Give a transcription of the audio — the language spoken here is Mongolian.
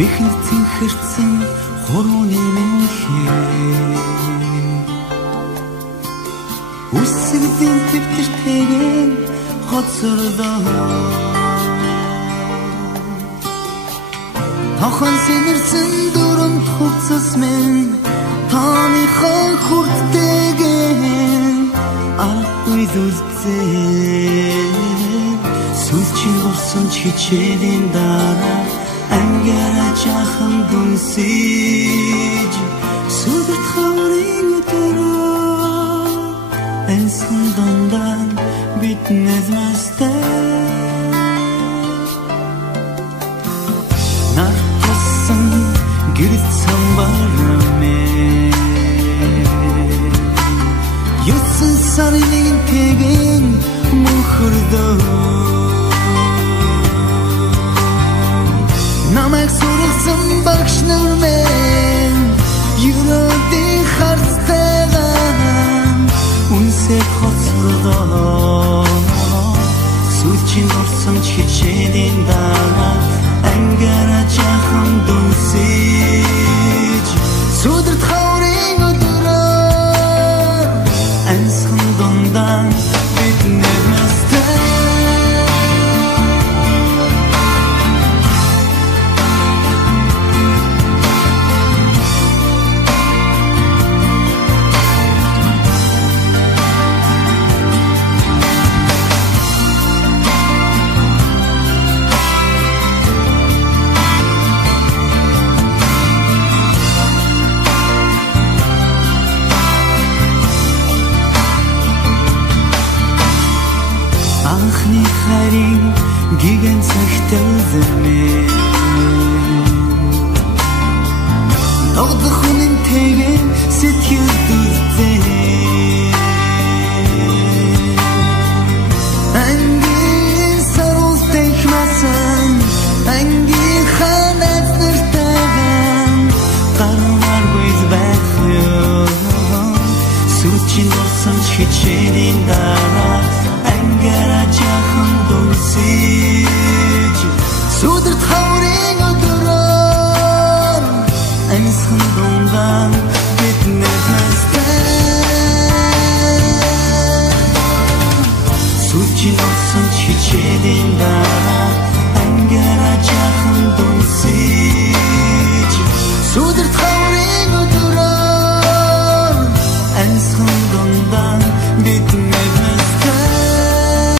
Бэхэнд цэнхэрсэн хурууны минхээ үсгэлийн төвтөртэйгэн хоцордоо Тохон сэнэрсэн дүрмд хувцас минь тааныхаа хүртэйгэн арахгүй зүлцээ Сүлчийн урсан чичээлийн дараа ангара жахан дүнсэж Сүдэрт хаврын өдөрөө Энсэн дондан битнэс мастай Нар тосан гэрэл самбараме Юсэн сарын тэгэн мөхөрдөө Намайг сургасан багш нар минь Юродын харцтайгаа Үнсээ хоцордоо Сүлчийн орсон хичээлийн дараа Ангара жахан дүнсэж Сүдэрт хаврын өдөрөө Ансан дондан битнэс мастай Анхны харин гигэн цагтэлзэмэ Догдох үнэн тэгэн сэтгэл дүрзээ Ангийн сарус тэхмасан Ангийн ханаас нэртаган Гармар гүйз байхлё Сүлчийн орсон хичээлийн дараа Ангара жахан дүнсэж Сүдэрт хаврын өдөрөө Ансан дондан битнэс мастай Сүлчийн орсон хичээлийн дараа Ангара жахан дүнсэж Сүдэрт